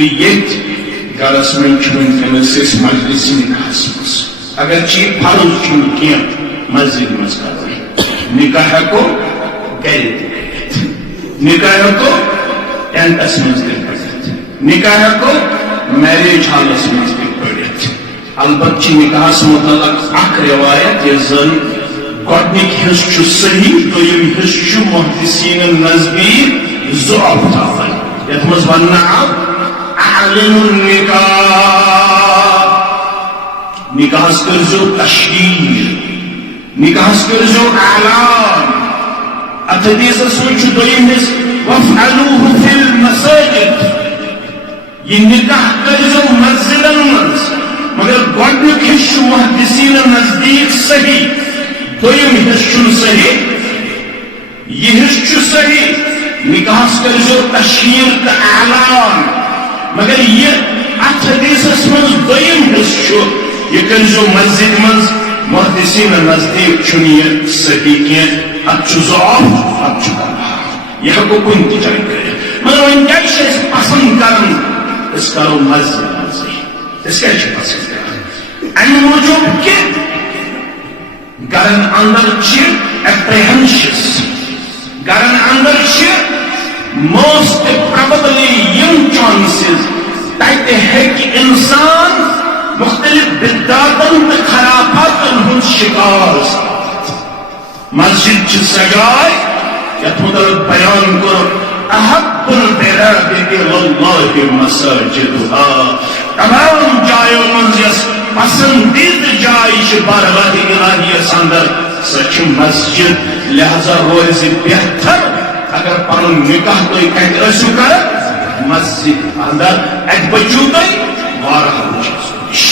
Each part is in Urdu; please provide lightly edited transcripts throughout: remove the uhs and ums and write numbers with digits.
تو یہ گرس من ونکس مجلس نکاحس مز اگر چیز فرض کی مسجد مز کرو نکاح ہیکو گر تک نکاح ہیکو ٹینٹس مز تہ پڑھت نکاح ہیکو میریج ہالس مز تہ پڑھت البتہ نکاحس متعلق اخ روایت یہ زن گۄڈنیُک حصہٕ چھُ صحیح دوٚیِم حصہٕ چھُ محدثیٖنن نزدیٖک ضعف تھاوان یتھ منٛز وننہٕ آو اعلنوا النکاح نکاحس کٔرزیٚو تشہیٖر نکاحس کٔرزیٚو اعلان اتھ حدیثس منٛز چھُ دوٚیِم حصہٕ وافعلوه فی المساجد یہ نکاح کٔرزیٚو مسجدن منٛز مگر گۄڈنیُک حصہٕ چھُ محدثیٖنن نزدیٖک صحیح دویم حصہ چھُنہٕ صحیح یہ حصہ چھُ صحیح نکاحس کٔرزیٚو تشہیٖر تہٕ اعلان مگر یہ اتھ حدیثس منٛز دویم حصہ چھُ یہ کٔرزیٚو مسجد منٛز محدثیٖنن نزدیٖک چھُنہٕ یہِ صحیح کینٛہہ اتھ چھُ ضعف اتھ چھُ کلام یہ ہیکو کُنہِ تہِ جایہِ کٔرِتھ مگر وۄنۍ کیٛازِ چھِ أسۍ پسنٛد کران أسۍ کرو مسجد منٛزٕے أسۍ کیٛازِ چھِ پسنٛد کران امہِ موٗجوٗب کہِ گرن اندر اپریہنشس گرن اندر موسٹ پرابلی یم چانسز تتہ ہیکہ انسان مختلف بدعاتن تو خرافاتن ہند شکار مسجد سہ جائے یتھ متعلق بیان کر احب البلاد الى مساجدها تمام جایوں مز یس پسندیدہ جائے بارگاہ الہیس اندر سہ مسجد لہذا روز بہتر اگر پن نکاح تھی کتہ ٲسِو کران مسجد اندر اتہ بچو تھی واریاہو چیزو نش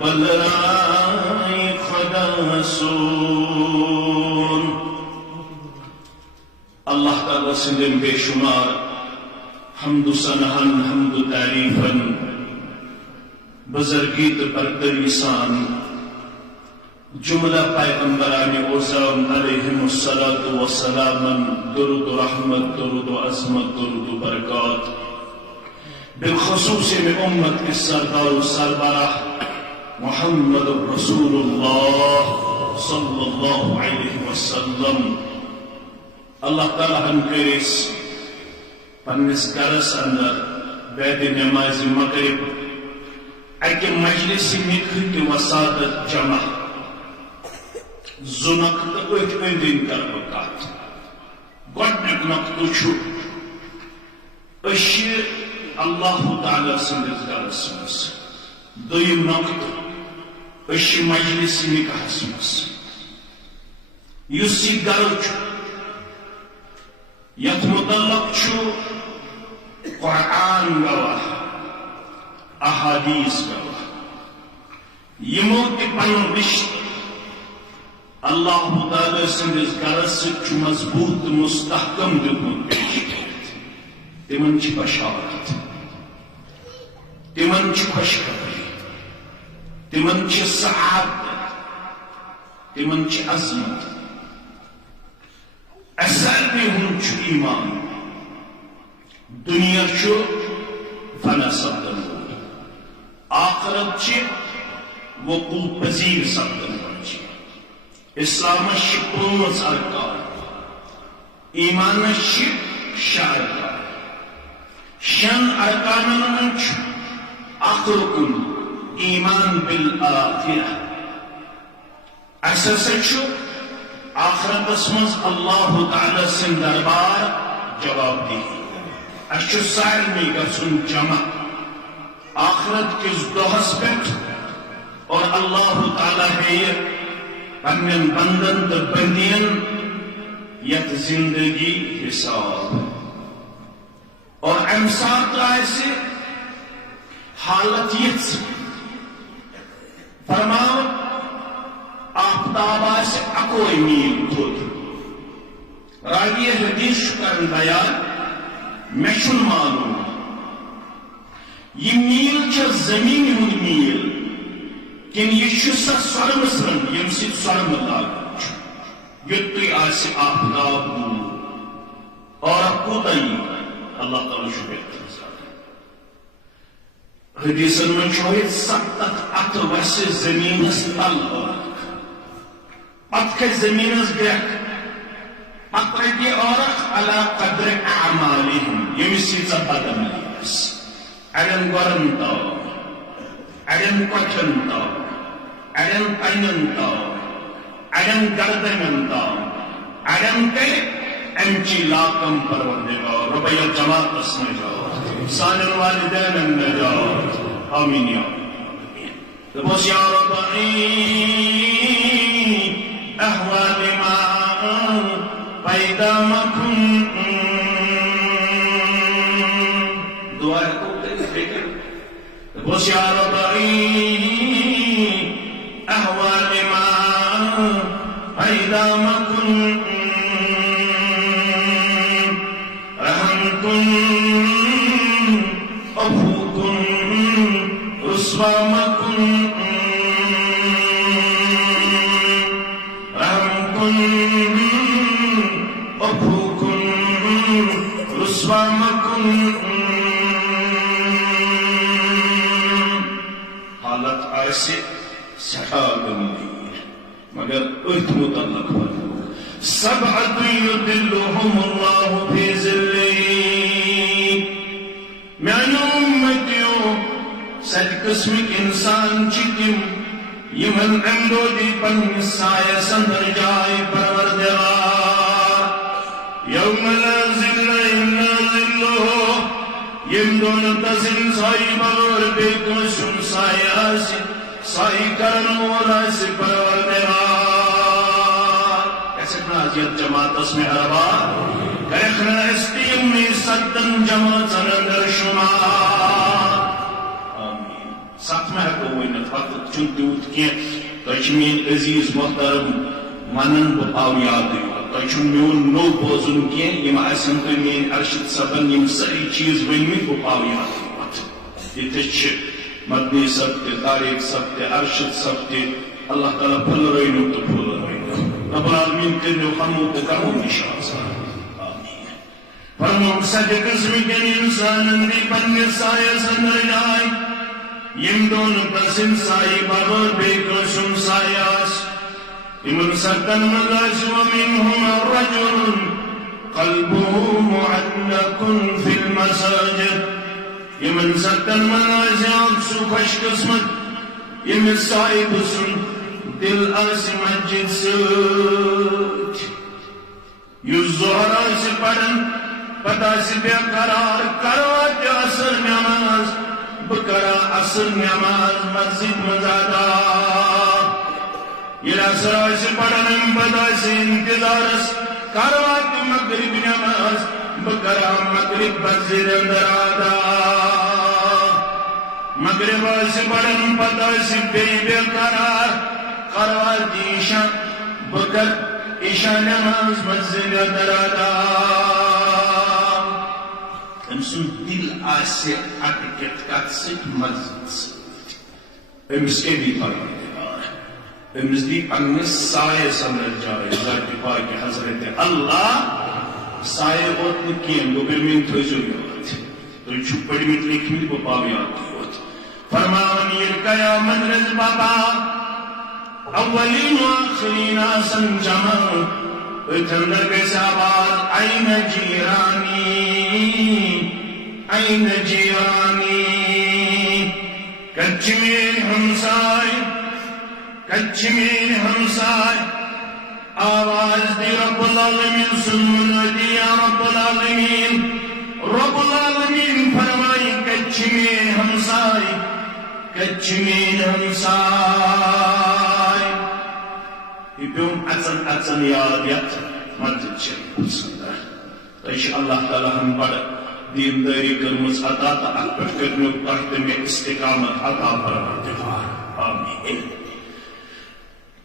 بلائے خدا سو تعالی سندن بے شمار حمد و ثناءن حمد و تعریفن بزرگی تو برتری سان جملہ پیغمبران اعظم علیہم الصلاۃ والسلام درود و رحمت درود و عظمت درود و برکات بالخصوص میں امت کے سردار و سربراہ محمد رسول اللہ صلی اللہ علیہ وسلم اللہ تعالیٰ ہم کرس پنس گرس اندر بعد نماز مغرب اکہ مجلس مکھت وسادت جمع زو نقط ات اندین کرو کات گۄڈنیُک نقطہٕ چھُ أسۍ چھِ اللہ تعالیٰ سٕنٛدِس گرس منٛز دوٚیِم نقطہٕ أسۍ چھِ مجلس نکاحس منٛز یُس یہِ گرٕ چھُ یتھ متعلق چھُ قرآن گواہ احادیث گواہ یمو تہِ پنُن رشتہٕ اللہ تعالیٰ سندس گرس سۭتۍ مضبوط تو مستحکم دیتمت پیش کرتھ تمن چھ بشارت تمن چھ خوشخبری تمن چھ سعادت تمن چھ عظمت سارنٕے ہُنٛد چھُ ایمان دنیا چھُ فنا سپدن وول آخرت چھ وقوع پذیر سپدن وول اسلامس چھ 5 ارکان ایمانس چھ 6 ارکان 6 ارکانن منٛز چھُ اکھ رکن ایمان بالآخرہ اسہِ ہسا چھُ آخرتس مز اللہ تعالیٰ سن دربار جواب دی اس چھُ سارنٕے گژھُن جمع آخرت کس دۄہس پٮ۪ٹھ اور اللہ تعالیٰ ہیٚیہِ پنن بندن تو بندین یت زندگی حساب اور ام سات آئیسے حالت یت فرماؤ آفتاب آئیسے اکوئی میل تھود راوی حدیث کرن بیان میں چھن معلوم یہ میل چھا زمین ہن میل کن یہ سا سرم سرم یم سۭتۍ سرم لاگان یوتُے آسہِ آفتاب دوٗر اور کوٗتاہ یی اللہ تعالیٰ چھُ بہتر زانان حدیثن منٛز چھُ ہٲیِتھ 7 اَتھٕ وسہِ زٔمیٖنس تل عورت پتہٕ کھسہِ زٔمیٖنس گرٛٮ۪کھ پتہٕ رٹہِ عورت علی قدر اعمالہم ییٚمِس ییٖژاہ بدعملی آسہِ اڑٮ۪ن گۄرن تام اڑٮ۪ن کۄٹھٮ۪ن تام اڑٮ۪ن کَنٮ۪ن تام اڑٮ۪ن گردنن تام اڑٮ۪ن کَرِ امچی لاکم پروردگار ربیع جماعتس نجات سانن والدینن نجات آمین یا دبوس یا ربعی احوال ما پیدا مکن دعا کو دبوس یا ربعی احوال ما پیدا مکن رحم کن عفو کن رسوا مکن رحم کن عفو کن رسوا مکن حالت ایسے سٹھا گمبھیر مگر ارتھ متعلق سبعۃ یظلھم اللہ فی ظلہ میانیو امتیو ست قسمک انسان چھ تم یمن امدو دی پننس سایس اندر جائے پروردگار یوم لا ظل الا ظلہ یم دون تزن سائی بغور بے کنسن سائی آسی سائی کرن وول آسی پروردگار کیسے نازیت جماعت اس میں عربا کرخنا استیم میں ستن جماعت اندر شمار آمین ساتھ میں حقو وینت وقت چونکہ ات کیا تو اچمین عزیز محترم منن بپاو یاد دیو تُہۍ میون نو بوزُن کینٛہہ یِم آسن تۄہہِ میٲنۍ ارشد صٲبن یِم سٲری چیٖز ؤنمٕتۍ بہٕ پاو یاد ییٚتہِ چھِ مدنی صٲب تہِ طارق صٲب تہِ ارشد صٲب تہِ اللہ تعالیٰ پھُلرٲیِنو تہٕ پھُلرٲیِنو رب العالمیٖن کٔرِنو ہمو تہٕ کرمو نِشان فرموک سجہِ قٕسمٕکٮ۪ن اِنسانن دی پننِس سایس انٛدر جاے یِم دۄن پسنٛد سایہِ بغٲر بیٚیہِ کٲنٛسہِ ہُنٛد سایہِ آسہِ یِمن سختن منٛز آسہِ ومنهم رجل قلبه معلق في المساجد یِمن سختن منٛز آسہِ اکھ سُہ خۄش قٕسمت ییٚمِس صاحب سُنٛد دل آسہِ مسجد سۭتۍ یُس ظہر آسہِ پران پتہ آسہِ بے قرار کروا تہِ عصر نٮ۪ماز بہٕ کرا عصر نٮ۪ماز مسجد منٛز ادا ییٚلہِ عصر آسہِ پران اَمہِ پتہٕ آسہِ انتظارس کروا تہِ مغرب نٮ۪ماز بہٕ کرا مغرب مسجد اندر ادا مغرب آسہِ پران پتہٕ آسہِ بیٚیہِ بے قرار کروا تہِ عشاء بہٕ کرٕ عشاء نٮ۪ماز مسجد اندر ادا أمۍ سُنٛد دل آسہِ اٹکِتھ کتھ سۭتۍ مسجد سۭتۍ أمِس کیٛاہ دی پروردگار أمِس دی پننِس سایس اندر جاے ذاتِ پاکہِ حضرت اللہ سایہِ ووت نہٕ کینٛہہ گوٚو میٲنۍ تھٲیزیو یاد تُہۍ چھِو پٔرمٕتۍ لیکھمٕتۍ بہٕ پاو یاد یوت فرماوان ییٚلہِ قیامت رٔژ بابا اولین و آخرین آسن جمع أتھۍ اندر گژھِ آواز أين جیرانی أين جیرانی کتہِ چھِ میٲنۍ ہمساے کتہِ چھِ میٲنۍ ہمساے آواز دی رب العالمین سُنٛد منادی یا رب العالمین رب العالمین فرمایہِ کتہِ چھِ میٲنۍ ہمساے کتہِ چھِ میٲنۍ ہمساے یہِ پیوٚم اژن اژن یاد یتھ مسجد شریفس اندر تۄہہِ چھِ اللہ تعالیٰ ہن بڑٕ دیندٲری کٔرمٕژ عطا تہٕ اتھ پٮ۪ٹھ کٔرۍنو تۄہہِ تہِ مےٚ استقامت عطا پروردگار آمیٖن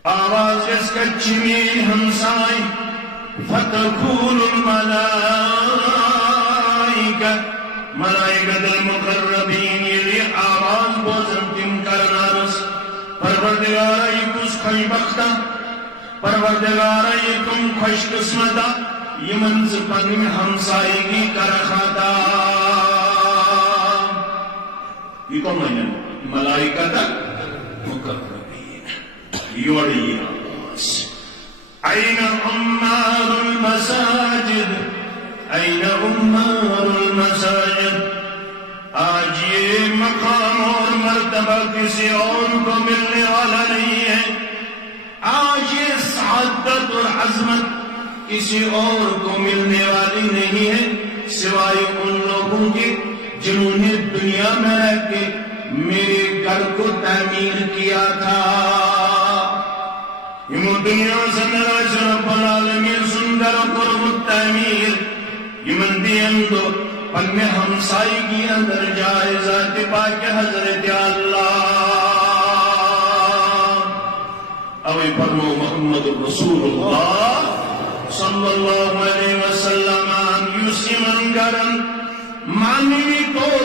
آواز یس کتہِ چھِ میٲنۍ ہمساے فتقول الملائکہ ملائکۃ المقربین ییٚلہِ آواز بوزن تِم کرن عرض پروردگارا یہِ کُس خۄش بختہ پروردگارا یہِ کٕم خۄش قٕسمتا یِمن ژٕ پنٕنۍ ہمسایگی کرکھ عطا یہِ کۄم ونن ملائکۃ المقربین یورٕ یی آواز أين عمار المساجد أين عمار المساجد آج یہ مقام اور مرتبہ کسی اور کو ملنے والا نہیں ہے آج یہ سعادت اور عظمت کسی اور کو ملنے والی نہیں ہے سوائے ان لوگوں کے جنہوں نے دنیا میں رہ کے میرے گھر کو تعمیر کیا تھا یمو دنیا سندر رب العالمین سندر قرب تعمیر یمن دین دو پنہ ہمسائیگی اندر جائے ذات پاک حضرت اللہ اوے فرمو محمد رسول اللہ صلی اللہ علیہ وسلم یوسیمن کرن معنوی طور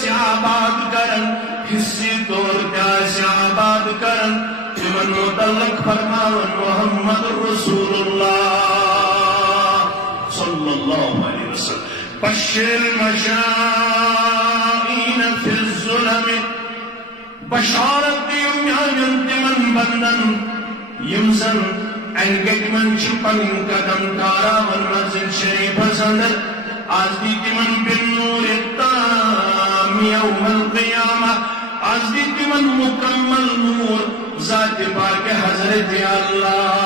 سے آباد کرن حصی طور سے آباد کرن تمن متعلق فرماون محمد رسول اللہ صلی اللہ علیہ وسلم بشر المشائین فی الظلم بشارت دیو میانن تمن بندن یمزن انگت من چھپن قدم کاراون مسجد شریف اندر آج دی تمن بالنور التام یوم القیامہ آج دی تمن مکمل نور ذات پاک حضرت اللہ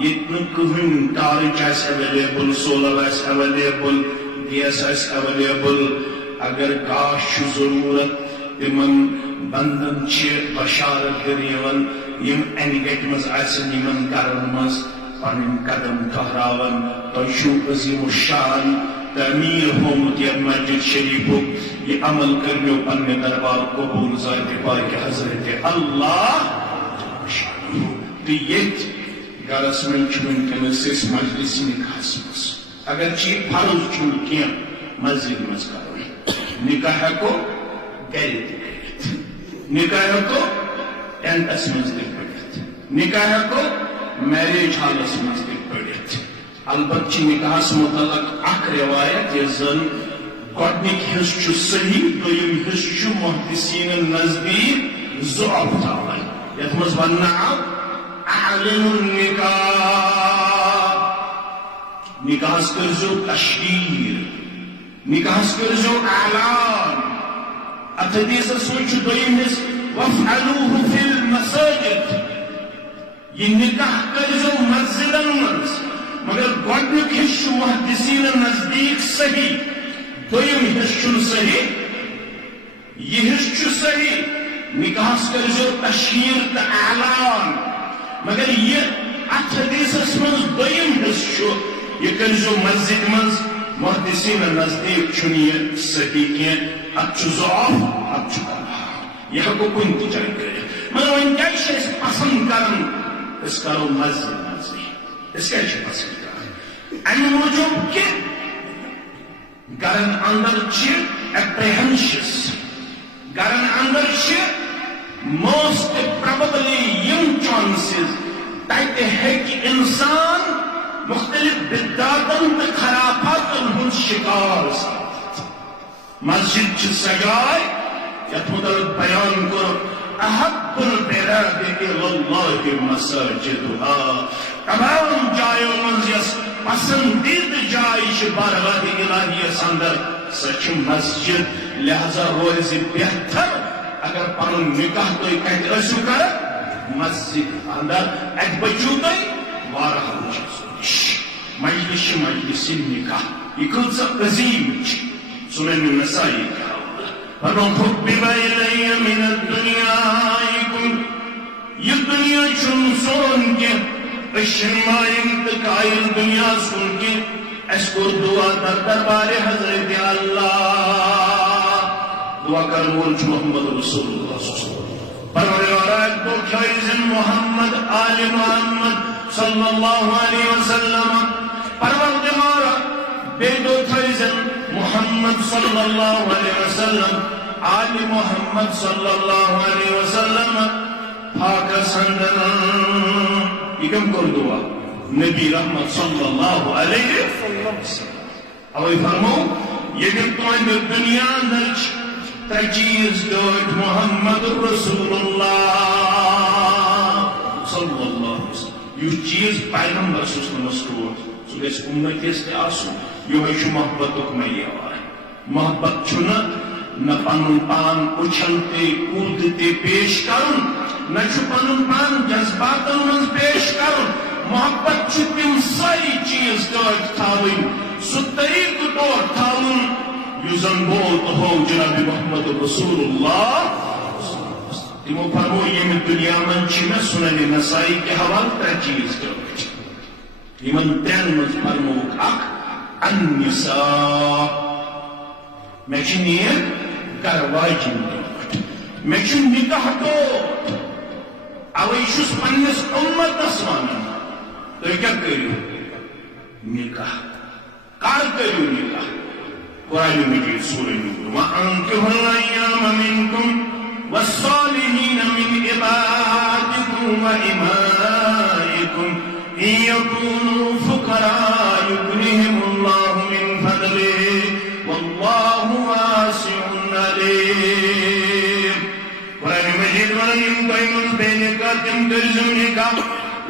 یتن کہن ٹارچ آس اویلیبل سولر آس اویلیبل گیس آس اویلیبل اگر کاش ضرورت تمن بندن بشارت دریون یم انگٹ مز آسن یمن گرن مز پنن قدم ٹھہراون تہ عظیم الشان تعمیر ہومت یہ مسجد شریفک یہ عمل کرنو پنہ دربار قبول ذات پاک حضرت اللہ تو یہ گرس من ونکس مجلس نکاحس مز اگر فرض کی مسجد مز کرو نکاح ہیکو گر تک نکاح ہیکو ٹینٹس مز تک پڑھت نکاح ہیکو میریج ہالس مز تک پڑھت البتہ نکاحس متعلق اخ روایت یہ زن گۄڈنیُک حصہٕ چھُ صحیح دوٚیِم حصہٕ چھُ محدثیٖنن نزدیٖک ضعف تھاوان یتھ منٛز وننہٕ آو اعلنوا النکاح نکاحس کٔرزیٚو تشہیٖر نکاحس کٔرزیٚو اعلان اتھ حدیثس منٛز چھُ دوٚیِم حصہٕ وافعلوه فی المساجد یہ نکاح کٔرزیٚو مسجدن منٛز مگر گۄڈنیُک حصہٕ چھُ محدثیٖنن نزدیٖک صحیح دویم حصہ صحیح یہ حصہ صحیح نکاحس کرزیو تشہیر تو اعلان مگر یہ ات حدیثس من دویم حصہ یہ کرزیو مسجد من محدثین نزدیک یہ صحیح کی ات ضعف ات یہ ہیکو کن تہ جائے کر مگر ون کیا پسند کران اس کرو مسجد من اس کیا پسند کران امہ موجوب کہ گرن اندر اپریہنشس گرن اندر موسٹ پروبلی یم چانسز تتہ ہیکہ انسان مختلف بدعاتن تو خرافاتن ہند شکار مسجد سہ جائے یتھ متعلق بیان کور احب البلاد الی اللہ مساجدها تمام جایوں من یس پسندید جائے بارگاہ الہیس اندر سہ مسجد لہذا روز بہتر اگر پن نکاح تھی کت ٲسِو کر مسجد اندر ات بچو تھی وارہ نش مجلس مجلس نکاح یہ کۭژاہ عظیم سنن نسائی حبب الی من الدنیا یہ دنیا چھن سون کی مائن تو قائل دنیا سن کے اس کو دعا در دربار حضرت اللہ دعا کر بول محمد رسول اللہ پروردگار کو خیزن محمد آل محمد صلی اللہ علیہ وسلم پروردگار بے دو خیزن محمد صلی اللہ علیہ وسلم آل محمد صلی اللہ علیہ وسلم پاک سندن کم کر دعا نبی رحمت صلی اللہ علیہ وسلم اوی فرمو یہ تمہیں دنیا اندر ترے چیز دٹ محمد رسول اللہ صلی اللہ علیہ وسلم یہ چیز پیغمبر صلی اللہ علیہ وسلم سو گیس امتیس تے آسو یہ محبت معیار محبت چھنا نہ پن پان اچھلتے کودتے پیش کرن نہ پن پان جذباتن من پیش کرن محبت تم سی چیز دٹ تھاون سہ طریقہ طور تھاون یس زن بول تو ہو جناب محمد رسول اللہ تمو فرمو یم دنیا من میں سنن نسائی کے حوالہ ترے چیز دٹ یمن ترین من فرمو اخ النساء میں نیت گر واجن میں نکاح دو اوے چھس پنس امتس ونان تھی کیا کرو نکاح کر کرو نکاح قرآن مجید سورہ نور وانکحوا الایام منکم والصالحین من عبادکم وامائکم ان یکونوا فقراء یغنہم اللہ من فضلہ واللہ واسع علیم قرآن مجید ونیم قیمن بے نکاح تم کرزو نکاح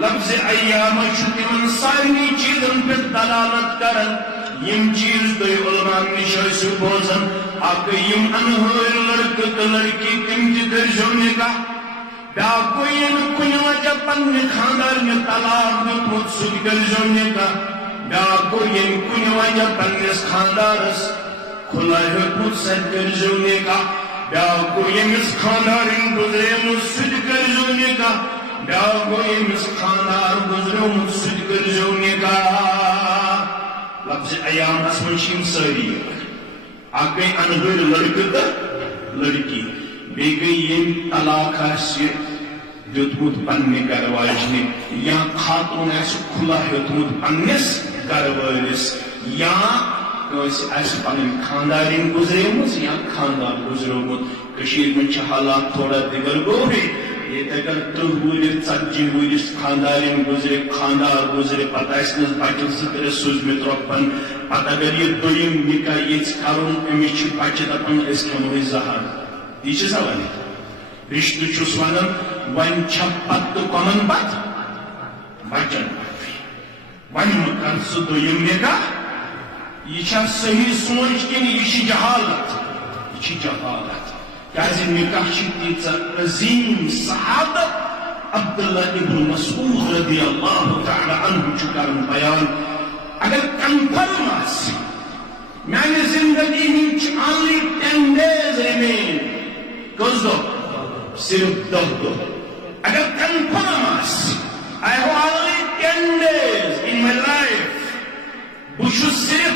لفظ ایام تمن سارے چیزن پہ دلالت کرن یم چیز تھی علماء نش بوزن اک یم انہر لڑکہ تو لڑکی تم تہ کرزو نکاح بیاکھ گو یم کن وجہ پنہ خاندار طلاق دیتمت سہ کرزو نکاح بیاکھ گو یم کن وجہ پنس خاندارس کھلا ہیوتمت سہ کرزو نکاح بیاکھ گو یمس خاندارن گزریمت سہ کرزو نکاح بیاکھ گو یمس خاندار گزریمت سہ کرزو نکاح لفظ ایام من ساری اک گئی انہر لڑکہ تو لڑکی بی گئی یم طلاق دیتمت پنہ گھر واجنہ یا خاتون آسہ کھلا ہیوتمت پنس گھر وٲلِس یا کٲنٛسہِ آسہِ پنٕنۍ خاندارِنۍ گُزریمٕژ یا خاندار گُزریومُت کٔشیٖرِ منٛز چھِ حالات تھوڑا دِگر گوٚوٕے ییٚتہِ اگر 30 وُہرِس 40 وُہرِس خاندارِنۍ گُزرِ خاندار گُزرِ پتہٕ آسہِ نہٕ بچہِ 2-3 سوٗزمٕتۍ رۄپن پتہٕ اگر یہِ دوٚیِم نِکاح ییٚژھِ کرُن أمِس چھِ بچہِ دپان أسۍ کھٮ۪موے زہر یہِ چھِ سا ونان رشتہٕ چھُس ونان وۄنۍ چھا پتہٕ کۄمن پتہٕ بچن پتہٕ وۄنۍ مہ کر ژٕ دوٚیِم نِکاح یہ چھا صحیح سوچ کن یہ جہالت یہ جہالت کیازِ نکاح چھ تیژہ عظیم سعادت عبداللہ ابن مسعود رضی اللہ تعالی عنہ چھ کرن بیان اگر کنفرم آسہِ میانہِ زندگی ہٕنٛدۍ چھِ only 10 days remain کٔژ دۄہ صرف 10 دۄہ اگر کنفرم آسہِ I have only 10 days in my life بہٕ چھُس صرف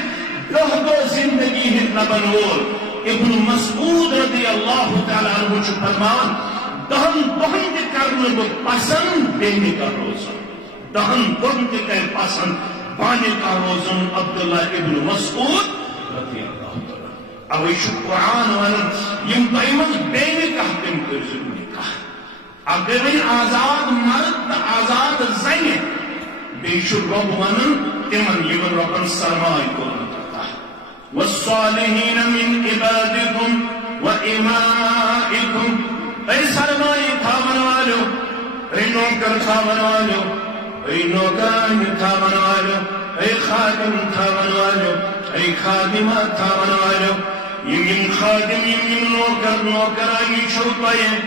10 دۄہ زندگی ہٕنٛدۍ لبن وول ابن مسعود رضی اللہ تعالیٰ عنہ چھُ فرماوان 10 دۄہن تہِ کرنہٕ بہٕ پسند بے نکاح روزُن 10 دۄہن تہِ کرِ پسند بانکاح روزُن عبداللہ ابن مسعود رضی اللہ تعالیٰ اوے چھُ قرآن ونان یم تۄہہِ منٛز بے نکاح تِم کٔرۍزیو نکاح اگر وۄنۍ آزاد مرد تہٕ آزاد زنہِ بیٚیہِ چھُ رۄب ونان تمن یمن رۄبن سرمایہ کوٚرمُت والصالحین من عبادکم وإمائکم اے سرمایہ تھاون والو اے نوکر تھاون والو اے نوکران تھاون والو اے خادم تھاون والو اے خادمہ تھاون والو یم خادم یم نوکر نوکرانی چھو تۄہہِ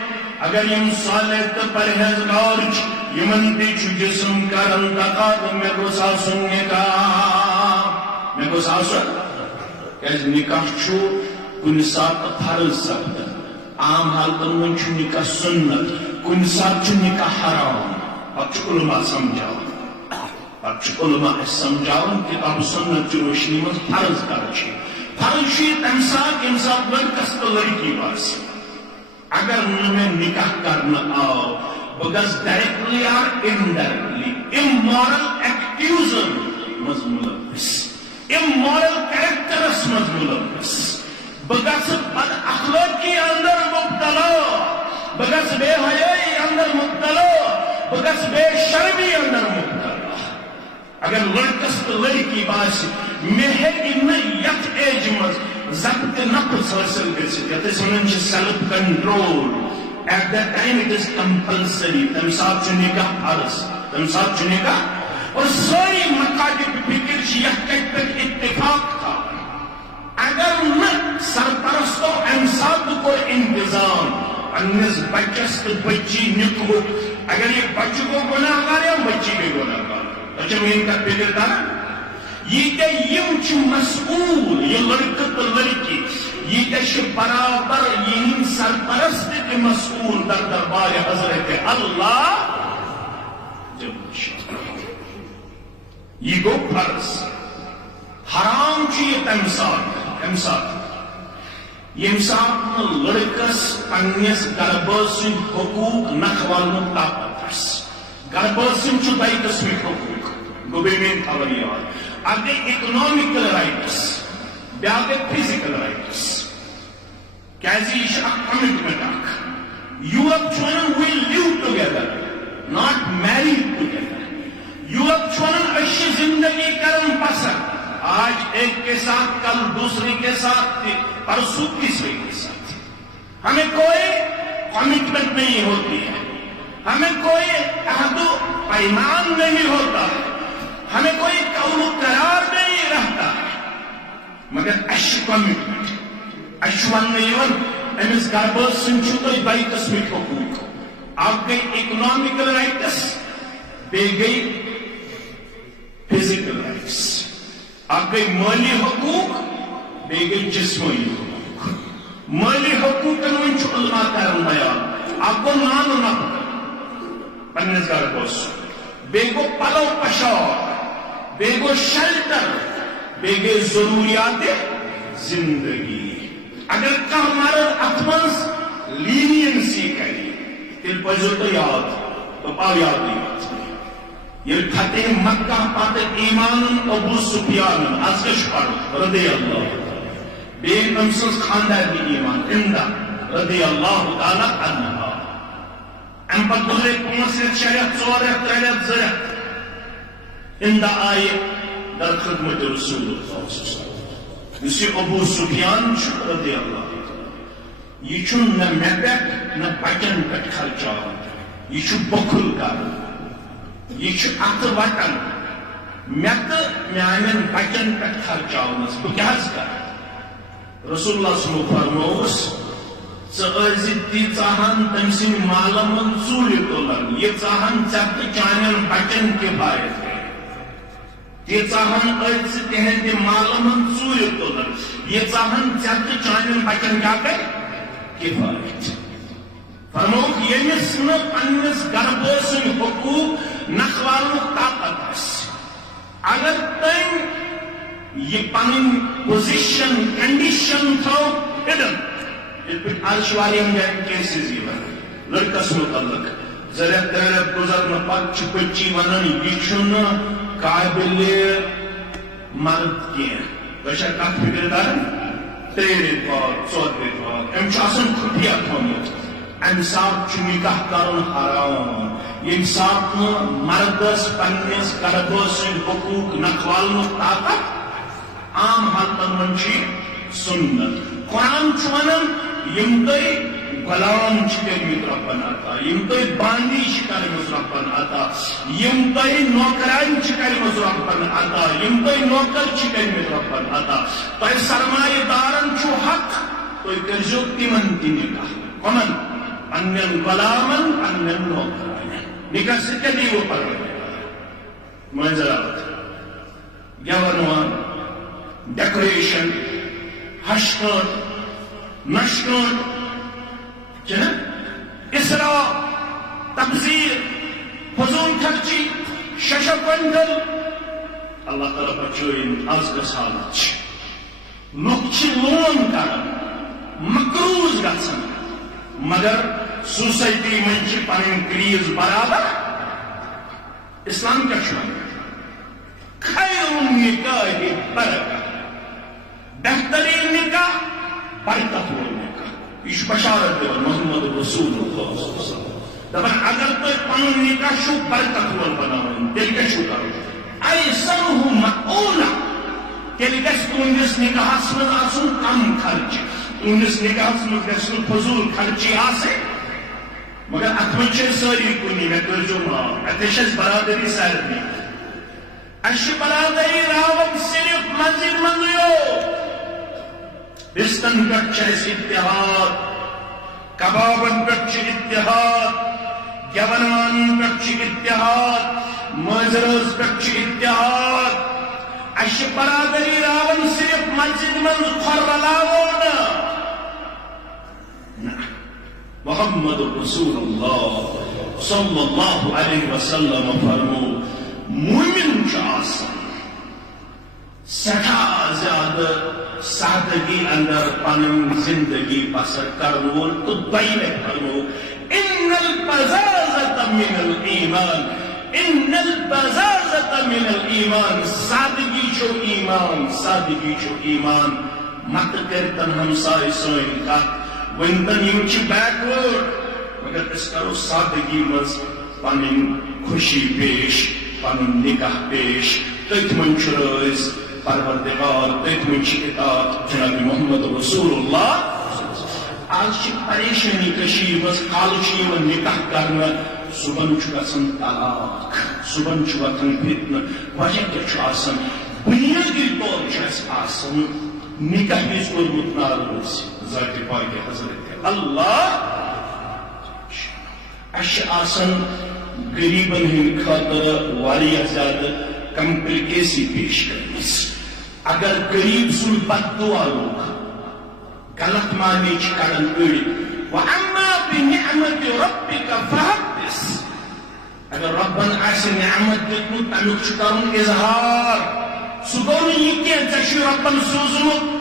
اگر یم صالح تہٕ پرہیزگار چھِ یمن تہِ چھُ جسم کرن تقاضہٕ مےٚ گوٚژھ آسُن نکاح مےٚ گوٚژھ آسُن کیازِ نکاح چھُ کُنہِ ساتہٕ فرض سپدان عام حالتن منٛز چھُ نکاح سنت کُنہِ ساتہٕ چھُ نکاح حرام پتہٕ چھُ علما سمجھاوان اسہِ سمجھاوان کتاب سنت چہِ روشنی منٛز فرض کر چھِ فرض چھُ یہِ تمہِ ساتہٕ ییٚمہِ ساتہٕ لڑکس تہٕ لڑکی باسہِ اگر نہٕ مےٚ نکاح کرنہٕ آو بہٕ گژھٕ ڈائریکٹلی آر انڈائریکٹلی امورل ایکٹیوزن منٛز مُلوث امورل کریکٹرس منٛز مُلوث بہٕ گژھٕ بد اخلٲقی اندر مبتلا بہٕ گژھٕ بے حیٲیی اندر مبتلا بہٕ گژھٕ بے شرمی اندر مبتلا اگر لڑکس تہٕ لڑکی باسہِ مےٚ ہیٚکہِ نہٕ یتھ ایجہِ منٛز ضبطِ نفس حٲصِل گٔژھِتھ یتھ أسۍ ونان چھِ self control at that time it is compulsory تمہِ ساتہٕ چھُ نکاح فرض تمہِ ساتہٕ چھُ نکاح اور سٲری مقاصد فکر چھِ یتھ کتھِ پٮ۪ٹھ اتفاق تھاوان اگر نہٕ سرپرستو امہِ ساتہٕ کوٚر انتظام پننس بچس تہٕ بچی نِکوُکھ اگر یہِ بچہِ گوٚو گۄناہ گار یا بچی گٔے گۄناہ گار تۄہہِ چھا میٲنۍ کتھ فکر کران ییٖتیاہ یِم چھِ مسئوٗل یہِ لڑکہٕ تہٕ لڑکی ییٖتیاہ چھِ برابر یِہِنٛدۍ سرپرست تہِ مسئوٗل در دربارِ حضرت اللہ یہ گو فرض حرام چھُ یہِ تمہِ ساتہٕ ییٚمہِ ساتہٕ نہٕ لڑکس پننس گربٲژ سٕنٛدۍ حقوٗق نکھٕ والنُک طاقت آسہِ گربٲژ سٕنٛدۍ چھُ 2 قٕسمٕکۍ حقوٗق گوٚو بیٚیہِ میٲنۍ خبر یاد اکھ گٔے اکنامِکل رایٹس بیاکھ گٔے فزِکل رایٹس کیازِ یہِ چھِ اکھ کمٹمنٹ اکھ یورپ چھُ ونان وی لیو together not married together Europe چھُ ونان أسۍ چھِ زندگی کران پسند آج ایک کے ساتھ کل دوسرے کے ساتھ پرسوں تیسرے کے ساتھ ہمیں کوئی کمٹمنٹ نہیں ہوتی ہے ہمیں کوئی عہد و پیمان نہیں ہوتا ہے ہمیں کوئی قول و قرار نہیں رہتا ہے مگر اَسہِ چھِ کمٹمنٹ اَسہِ چھُ وننہٕ یِوان أمِس گربٲژ سٕنٛدۍ چھُو تۄہہِ 2 قٕسمٕکۍ حقوٗق اکھ گٔے اکنامِکل رایٹس بیٚیہِ گٔے فزِکل رایٹس اکھ گٔے مٲلی حقوٗق بیٚیہِ گٔے جسمٲنی حقوٗق مٲلی حقوٗقن منٛز چھُ علما کران بیان اکھ گوٚو نان و نفقہٕ پننس گربٲژ بیٚیہِ گوٚو پلو پشاب بیٚیہِ گوٚو شیلٹر بیٚیہِ گٔے ضروٗریات زندگی اگر کانٛہہ مرد اتھ منٛز لینینسی کرِ تیل پزیو تو یاد تو پاو یاد یہ فتح مکہ پتہ ایمان ابو سفیان ازگش پڑھو رضی اللہ بین امسز خاندار ایمان اندہ رضی اللہ تعالی عنہ ام پت گزرے 5 ریت 6 ریت 4 ریت 3 ریت 2 ریت اندہ آئے در خدمت رسول اللہ صلی اللہ علیہ وسلم اسی ابو سفیان رضی اللہ یہ چھن نہ مے پہ نہ بچن پہ خرچان یہ چھ بخل کر یہ چھ ات وٹن مے تو میانن بچن پہ خرچاونس بہ کیا کر رسول اللہ صلی اللہ علیہ وسلم فرموس ژٕ تیٖژاہن تٔمۍ سٕنٛدِ مالہٕ منٛز ژوٗرِ تُلن ییٖژاہن ژےٚ تہٕ چانٮ۪ن بچن کِفایت تیٖژاہن ژٕ تِہنٛدِ مالہٕ منٛز ژوٗرِ تُلن ییٖژاہن ژےٚ تہٕ چانٮ۪ن بچن کیٛاہ کرِ کِفایت فرمووُکھ ییٚمِس نہٕ پننِس گربہٕ سٕنٛدۍ حقوٗق نکھوالنُک طاقت آسہِ اگر تٔمۍ یہ پنن پوزیشن کنڈیشن تھو ہڈن آج واریاہن جائن کیسز یہ لڑکس متعلق ذرا ترے گزرنے پتہ بچی ونان یہ قابل مرد کی بشا کت فکر دار 3 ریت بعد 4 ریت بعد ام خفیہ تھومت ام سات نکاح کرن حرام یم سات مردس پنس گربس حقوق نکھوالنک طاقت عام حالتن من سنت قرآن ونان یم تھی غلام کرمت ربن عطا یم تھی باندی کرمت ربن عطا یم تھی نوکران کرمت ربن عطا یم تھی نوکر کرمت ربن عطا تہ سرمایہ دارن حق تھی کرزو تمن تہ نکاح کمن پنن غلامن پنن نوکران نکاح سے دیو پروردگار منظرات گیونوان ڈیکوریشن ہشکٹ نشکٹ اسرا تبذیر فضول خرچی شش کنڈل اللہ تعالیٰ بچوین آز کس حالت لوگ لون کرن مقروض گژھن مگر سوسائٹی من پن کریز برابر اسلام کیا خیر النکاح برکت بہترین نکاح برکت وول نکاح یہ بشارت دِوان محمد رسول اللہ صلی اللہ علیہ وسلم دپان اگر تُہۍ پنُن نکاح چھُو برکت وول بناوُن تیٚلہِ کیٛاہ چھُو کرُن ایسرہ مؤونہ تیٚلہِ گژھِ تُہنٛدِس نکاحس منٛز آسُن کم خرچہِ تُہنٛدِس نکاحس منٛز گژھِ نہٕ فضوٗل خرچی آسٕنۍ مگر اتھ منٛز چھِ سٲری کُنی مےٚ کٔرۍزیو معاف اتہِ چھِ اَسہِ برادری سارنٕے اَسہِ چھِ برادری راوان صرف مسجد منٛزٕے یوت رستن پہ اتحاد کبابن پہ اتحاد گیونوان پہ اتحاد ماجرز پہ اتحاد اش برادری راون صرف مسجد من کھر رلاوو محمد رسول اللہ صلی اللہ علیہ وسلم فرمو مومن سٹھا زیادہ سادگی اندر پنن زندگی بسر کرو تو دائیں فرمو ان البزازة من الایمان ان البزازة من الایمان سادگی چھو ایمان سادگی چھو ایمان مت کرتن ہمسائے سوئن کا ونتن یم چھ بیکورڈ مگر اس کرو سادگی مز پنن خوشی پیش پنن نکاح پیش تت من چھ پروردگار تت من چھ اطاعت جناب محمد رسول اللہ آج چھ پریشانی کشیر مز کال چھ نکاح کرنا صبح گھن طلاق صبح وتھان فتنہ وجہ کیا بنیادی طور نکاح وز کورمت ناروز ذات پاک حضرت اللہ غریبن ہند خاطر واریاہ زیادہ کمپلیکیسی پیش کرنس اگر غریب سن بد دعا لوگ غلط معنی کڑان اڑ وَأَمَّا بِنِعْمَةِ رَبِّكَ فَحَدِّثْ اگر ربن آسہِ نعمت دیتمت تمیک کرن اظہار سہ گو یہ ربن سوزمت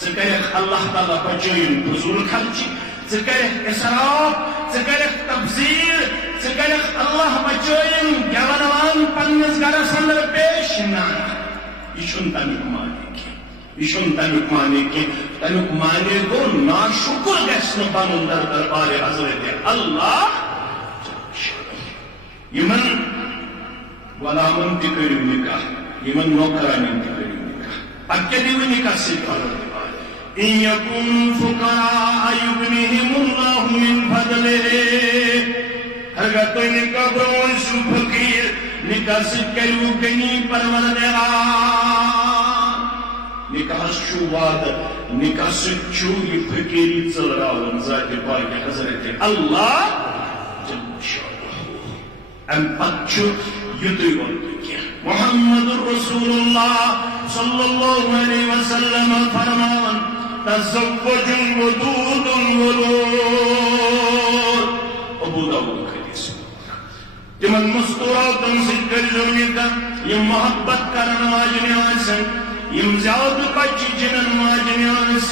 ژٕ کرکھ اللہ تعالیٰ بچٲیِن فضول خرچی ژٕ کرکھ اسراف ژٕ تفسیر ژٕ اللہ بچٲیِن گٮ۪وَن پنٛنِس گرس اندر پیش نہ یہ چھُنہٕ تمیُک معنی کینٛہہ یہ چھُنہٕ تمیُک معنی کینٛہہ تمیُک معنی گوٚو ناشُکر گژھِ نہٕ پنُن دربارِ حضرت اللہ یمن غلامن تہِ کٔرِو نکاح یمن نوکرانن تہِ کٔرِو نکاح پتہٕ کیٛاہ دِیِو نکاح سۭتۍ قرار إن يكن فقراء يغنيهم الله من فضله اگر تو نکاح برون سو فقیر نکاح سۭتۍ کٔرِو غنی پروردگار نکاح چھُ وعدٕ نکاح سۭتۍ چھُ یہِ فقیٖری ژٔلراوان ذاتِ پاکہِ حضرت اللہ أم پتچو يدعون محمد رسول الله صلى الله عليه وسلم فرمان تزوج الودود الولود ابو داود حدیث تمن مستورات ذکر زونیتا یم محبت کرن واجن آسن یم زیاد بچ جنن واجن آس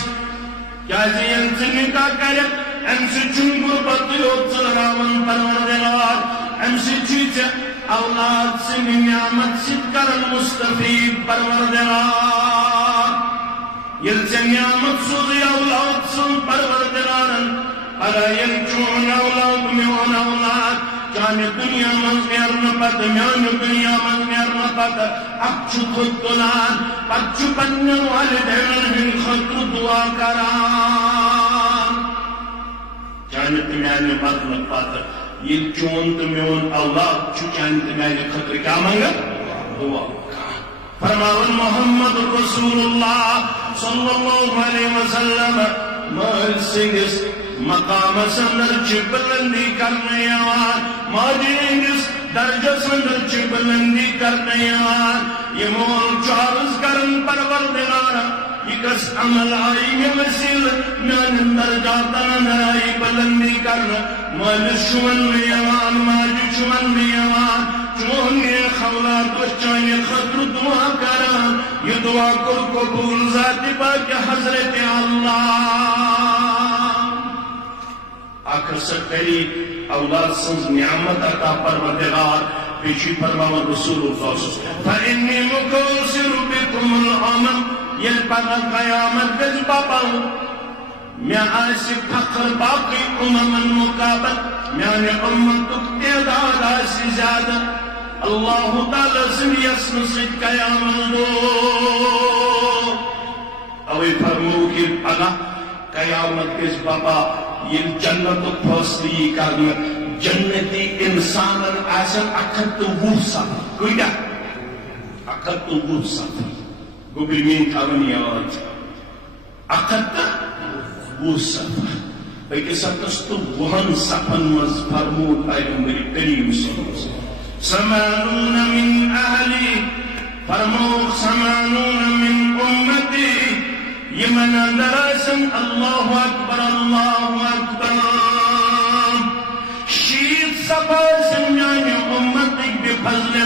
کیا زین نکاح کرے ام سچن غربت یوت ژٔلراوان پروردگار ام سچ اولاد سن نعمت ست کرن مستفید پروردگار یل سے نعمت سوزی اولاد سن پروردگارن پراین چون اولاد میون اولاد چانہ دنیا مز نیرن پتہ میانہ دنیا مز نیرن پتہ اکھ چھ خود تلان پتہ چھ پنن والدین ہند خاطر دعا کران چانہ میانہ مرن پتہ یہ چون تو میون اولاد چھ چانہ میانہ خاطر کیا منگا دعا فرماون محمد رسول اللہ صلی اللہ علیہ وسلم مال سنگس مقام سندر چھ بلندی کرنے یوان ماجی ہندس درجہ سندر چھ بلندی کرنے یوان یہ مول چارز کرن پروردگار یہ کس عمل آئی میں وسیل میان درجات اندر آئی بلندی کرنا مال شمن میں یوان ماجی شمن میں یوان چونی خولات بچانی خطر دعا کران یہ دعا کو قبول ذات پاک حضرت اللہ آخر سکری اولاد سنز نعمت عطا پروردگار پیچھی فرماون رسول اللہ صلی اللہ علیہ وسلم فإنی مکوثر بکم الامم یل پتا قیامت گز باباو میں آسی فخر باقی اممن مقابل میانے امتک تعداد آسی زیادہ اللہ تعالی سن یسن سید قیامت دو اوی فرمو کہ پگہ قیامت کس بابا یہ جنت فیصلی کرنا جنتی انسان آسن 120 سال کوئی کیا 120 سال گوبل مین تھاونی آواز 120 سال بیکی ستستو وہن سفن مز فرمود پیغمبر کریم صلی اللہ علیہ وسلم سمانون من اہلی فرمود سمانون من امتی یمن اندراسن اللہ اکبر اللہ اکبر شید سفاسن یعنی امتی بفضل